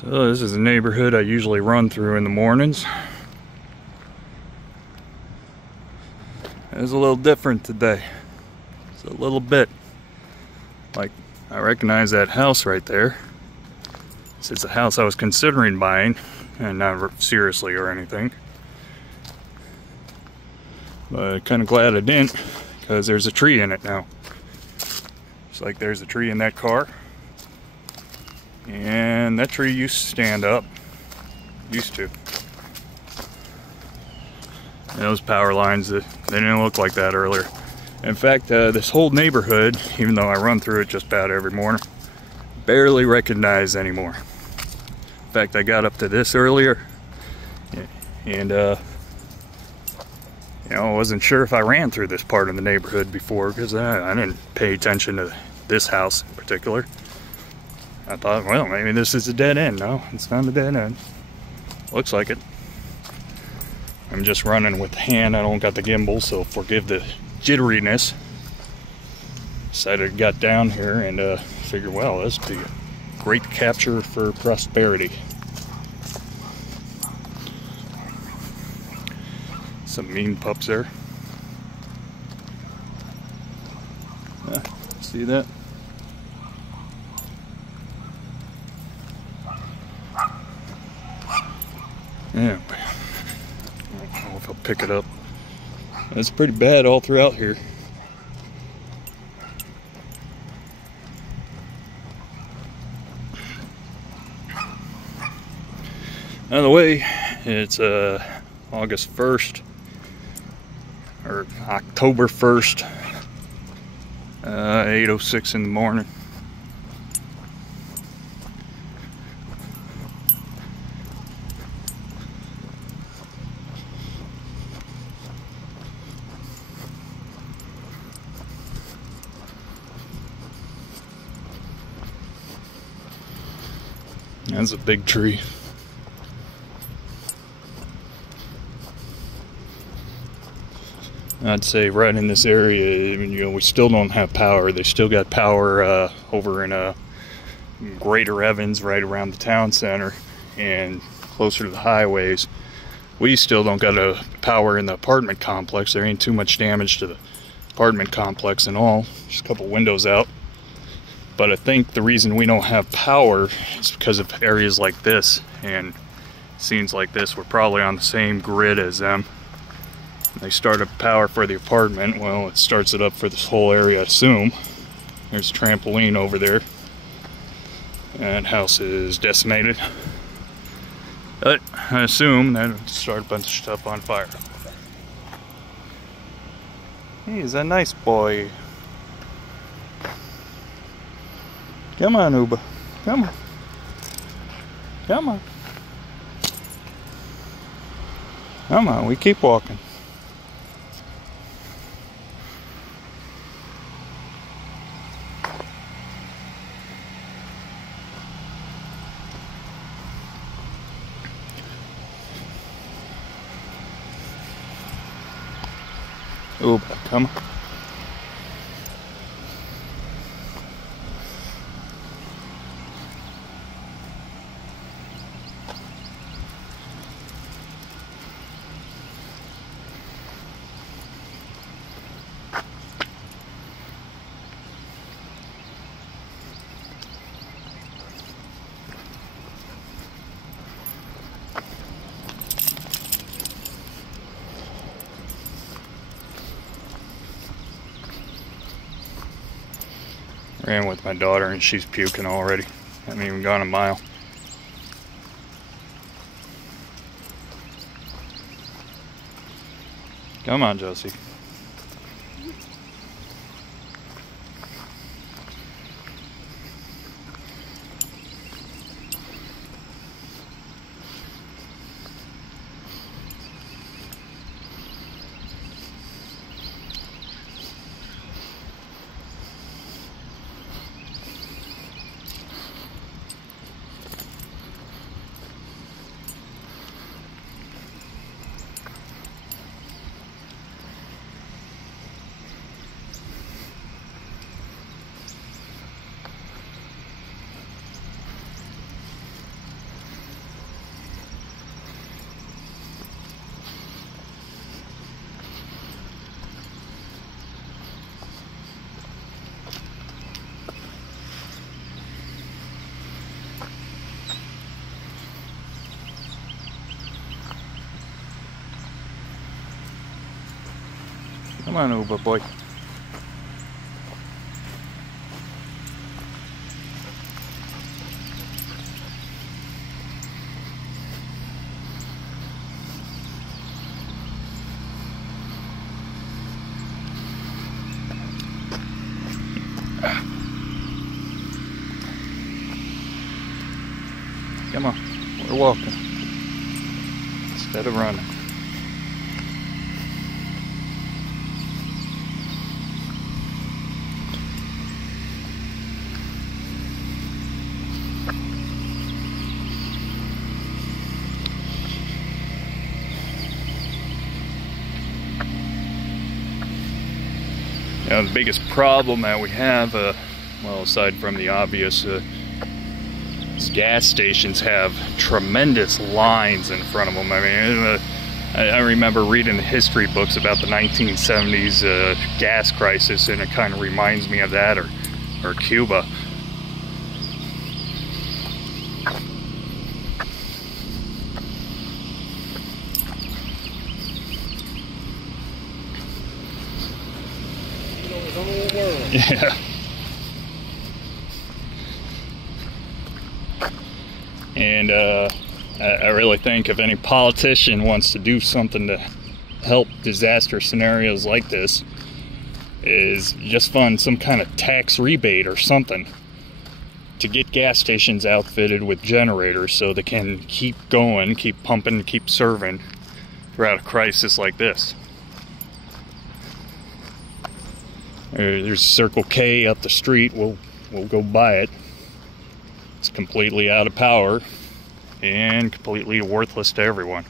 So this is a neighborhood I usually run through in the mornings. It was a little different today. It's a little bit. Like, I recognize that house right there. It's a house I was considering buying, and not seriously or anything. But kind of glad I didn't, because there's a tree in it now. It's like there's a tree in that car. And that tree used to stand up. Used to. And those power lines, they didn't look like that earlier. In fact, this whole neighborhood, even though I run through it just about every morning, barely recognized anymore. In fact, I got up to this earlier, and you know, I wasn't sure if I ran through this part of the neighborhood before, because I didn't pay attention to this house in particular. I thought, well, maybe this is a dead end. No, it's not a dead end. Looks like it. I'm just running with the hand. I don't got the gimbal, so forgive the jitteriness. Decided to get down here and figure, well, this would be a great capture for prosperity. Some mean pups there. See that? Yeah. I don't know if I'll pick it up. It's pretty bad all throughout here. By the way, it's August 1st or October 1st, 8:06 in the morning. That's a big tree. I'd say right in this area, you know, we still don't have power. They still got power over in Greater Evans, right around the town center, and closer to the highways. We still don't got a power in the apartment complex. There ain't too much damage to the apartment complex and all. Just a couple windows out. But I think the reason we don't have power is because of areas like this, and scenes like this. We're probably on the same grid as them. They start up power for the apartment. Well, it starts it up for this whole area, I assume. There's a trampoline over there. That house is decimated. But I assume that would start a bunch of stuff on fire. He's a nice boy. Come on, Uba. Come on. Come on. Come on, we keep walking. Uba, come on. Ran with my daughter and she's puking already. Haven't even gone a mile. Come on, Josie. Come on, Uber boy. Come on, we're walking instead of running. You know, the biggest problem that we have, well, aside from the obvious, these gas stations have tremendous lines in front of them. I mean, I remember reading the history books about the 1970s gas crisis, and it kind of reminds me of that, or Cuba. Yeah. And I really think if any politician wants to do something to help disaster scenarios like this, is just fund some kind of tax rebate or something to get gas stations outfitted with generators so they can keep going, keep pumping, keep serving throughout a crisis like this. There's Circle K up the street. We'll go by it. It's completely out of power and completely worthless to everyone.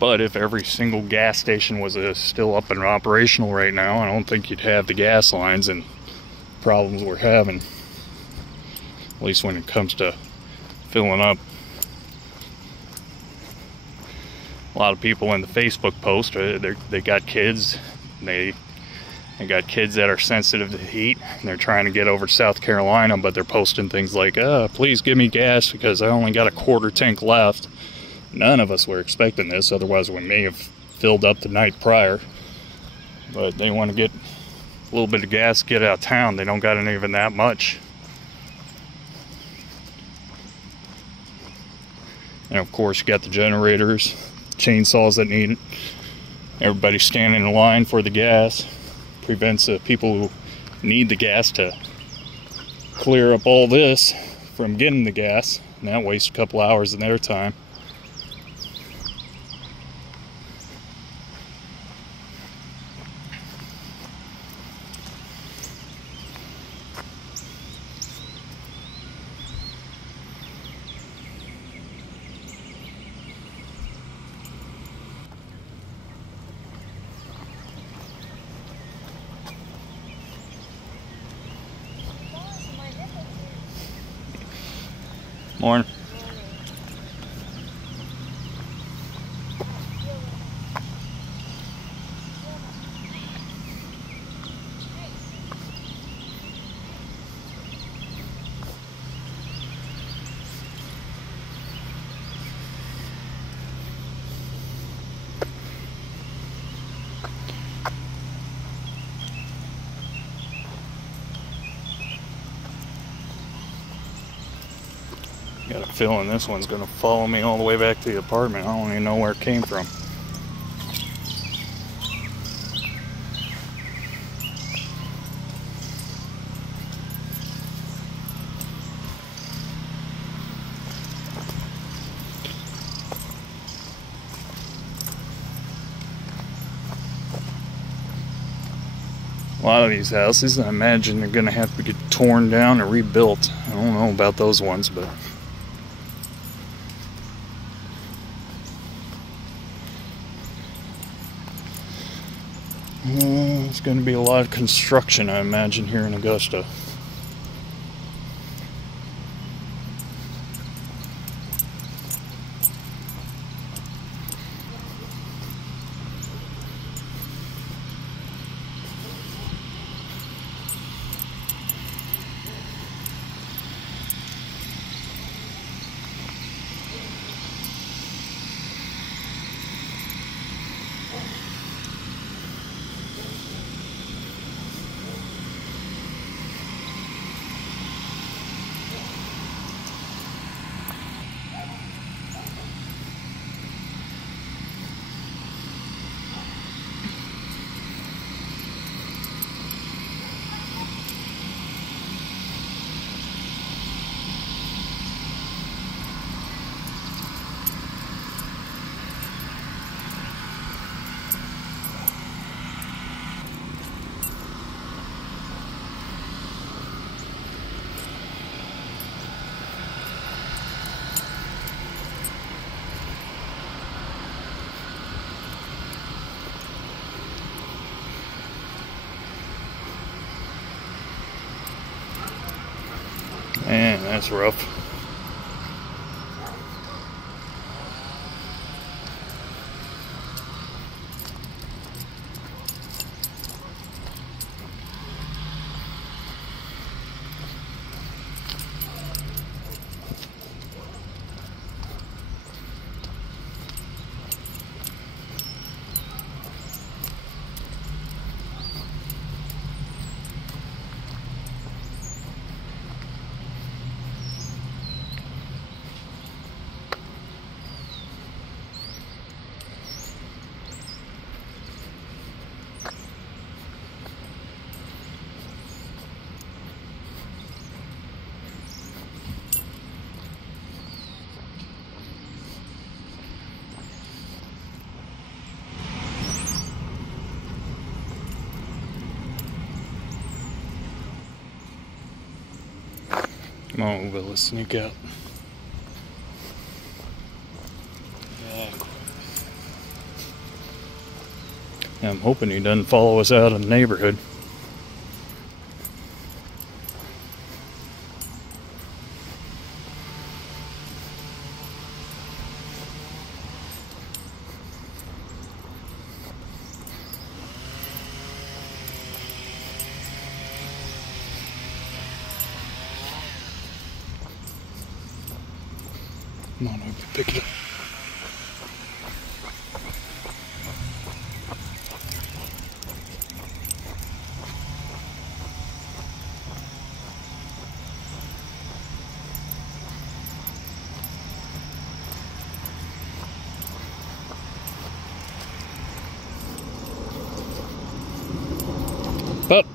But if every single gas station was still up and operational right now, I don't think you'd have the gas lines and problems we're having. At least when it comes to filling up. A lot of people in the Facebook post, they got kids. They got kids that are sensitive to heat, and they're trying to get over to South Carolina, but they're posting things like, please give me gas because I only got a quarter tank left. None of us were expecting this, otherwise we may have filled up the night prior. But they want to get a little bit of gas, get out of town. They don't got even that much. And of course you got the generators, chainsaws that need it. Everybody's standing in line for the gas. Prevents people who need the gas to clear up all this from getting the gas, and that wastes a couple hours of their time. Morning. Got a feeling this one's gonna follow me all the way back to the apartment. I don't even know where it came from. A lot of these houses, I imagine, they're gonna have to get torn down or rebuilt. I don't know about those ones, but it's going to be a lot of construction, I imagine, here in Augusta. That's rough. Come on, Will, let's sneak out. Yeah, I'm hoping he doesn't follow us out of the neighborhood. Come on, we can pick it up. Pup!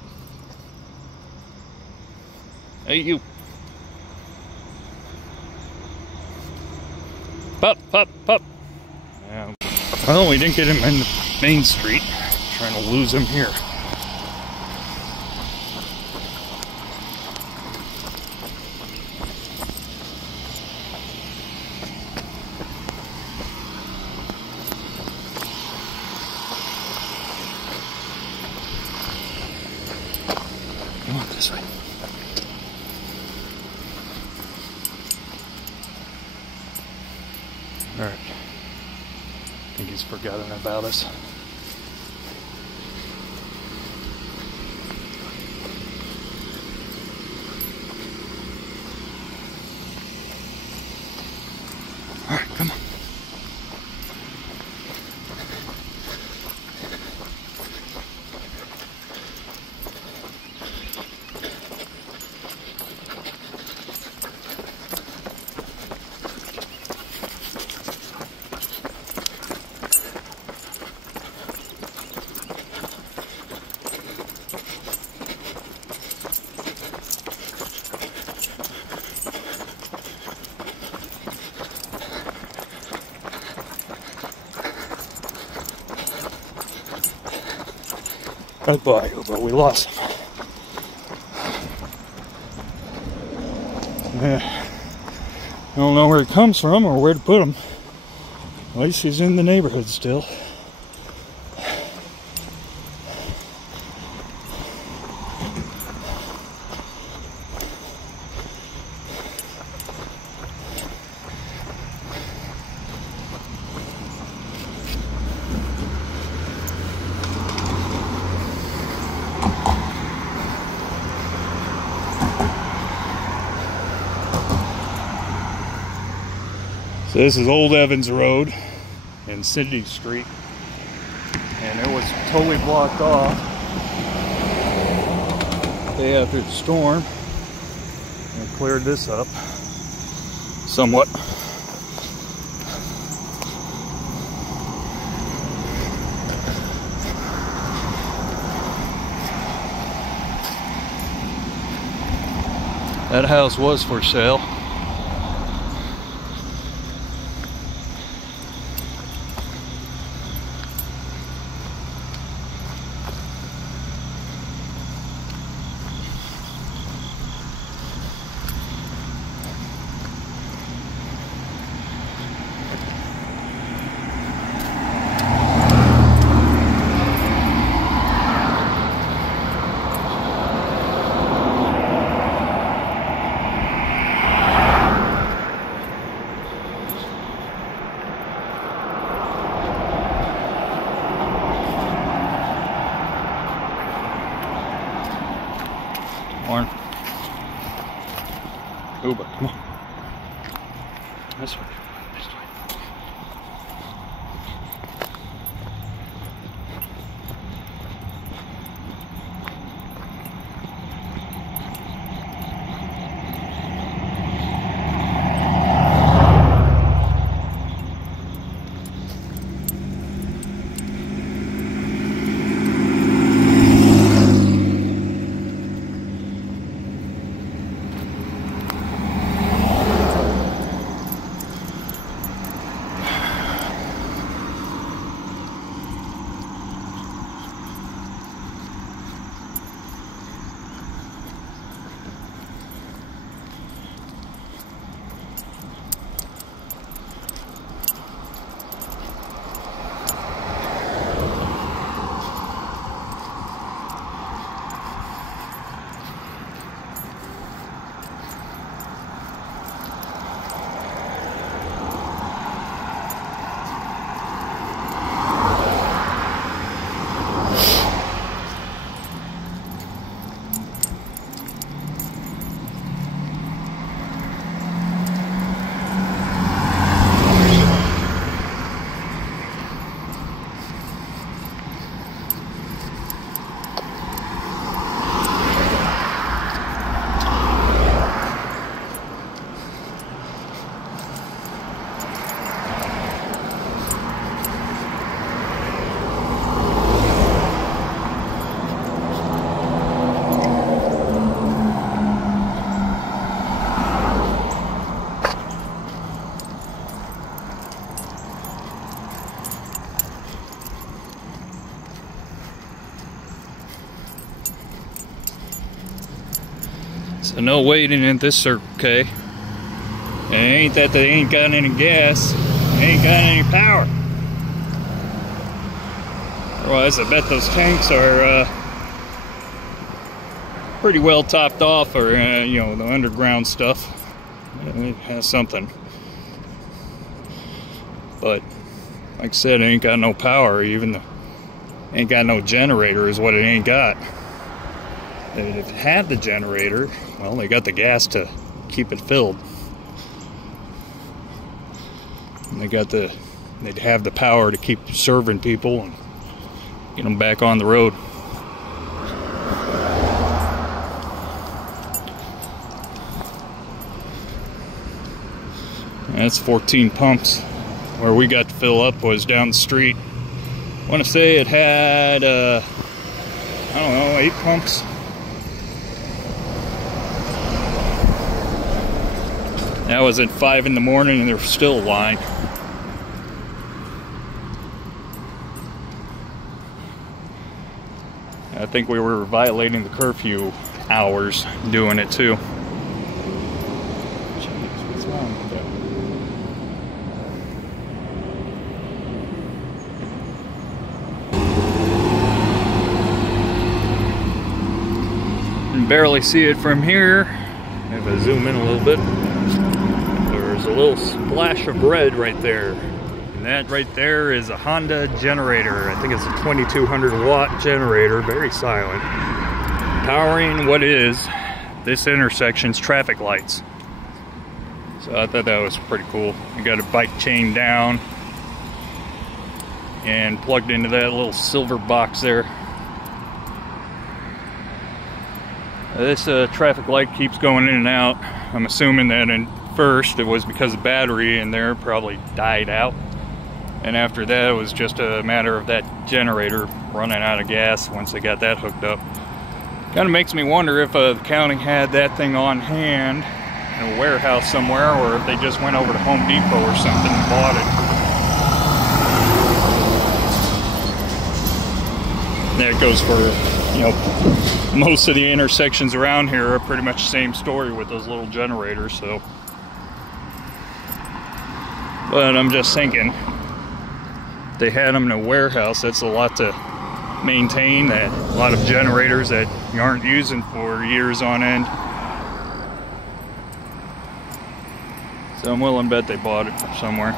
Hey, you! Pup, pup, pup! Yeah. Well, we didn't get him in Main Street. Trying to lose him here. Come on, this way. Alright. I think he's forgotten about us. Alright, come on. Right by you, but we lost him. I don't know where he comes from or where to put him. At least he's in the neighborhood still. So this is Old Evans Road and Sydney Street, and it was totally blocked off day after the storm, and cleared this up somewhat. That house was for sale. This way. This way. So no waiting in this Circle K. And it ain't that they ain't got any gas, they ain't got any power. Otherwise, I bet those tanks are pretty well topped off, or you know, the underground stuff. It has something. But like I said, it ain't got no power. Even ain't got no generator is what it ain't got. And if it had the generator, well, they got the gas to keep it filled. And they'd have the power to keep serving people and get them back on the road. And that's 14 pumps. Where we got to fill up was down the street. I want to say it had, I don't know, 8 pumps. That was at 5 in the morning and there was still a line. I think we were violating the curfew hours doing it too. Jeez, what's wrong with that? You can barely see it from here. If I zoom in a little bit, there's a little splash of red right there. And that right there is a Honda generator. I think it's a 2200 watt generator, very silent. Powering what is this intersection's traffic lights. So I thought that was pretty cool. You got a bike chain down and plugged into that little silver box there. This traffic light keeps going in and out. I'm assuming that at first it was because the battery in there probably died out. And after that, it was just a matter of that generator running out of gas once they got that hooked up. Kind of makes me wonder if the county had that thing on hand in a warehouse somewhere, or if they just went over to Home Depot or something and bought it. That goes for, you know, most of the intersections around here are pretty much the same story with those little generators, so. But I'm just thinking, if they had them in a warehouse, that's a lot to maintain, that a lot of generators that you aren't using for years on end. So I'm willing to bet they bought it from somewhere.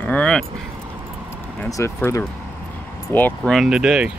Alright, that's it for the walk run today.